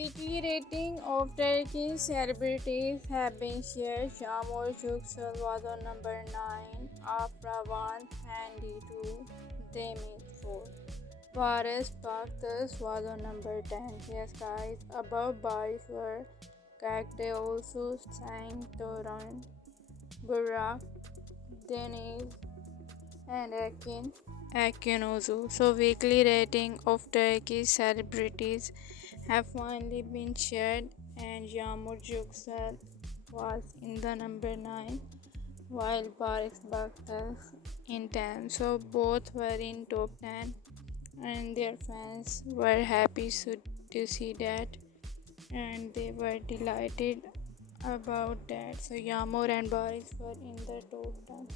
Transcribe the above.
Weekly rating of Turkish celebrities have been shared. Yagmur Yuksel was on number 9, after 1 handy 2, they made 4. Baris baktas was on number 10. Yes guys, above Baris were Kakte also sang Toran, Burak, Deniz, and Akin also. So weekly rating of Turkish celebrities have finally been shared, and Yagmur Yuksel was in the number 9 while Baris baktas in 10. So both were in top 10 and their fans were happy to see that, and they were delighted about that. So Yagmur and Baris were in the top 10.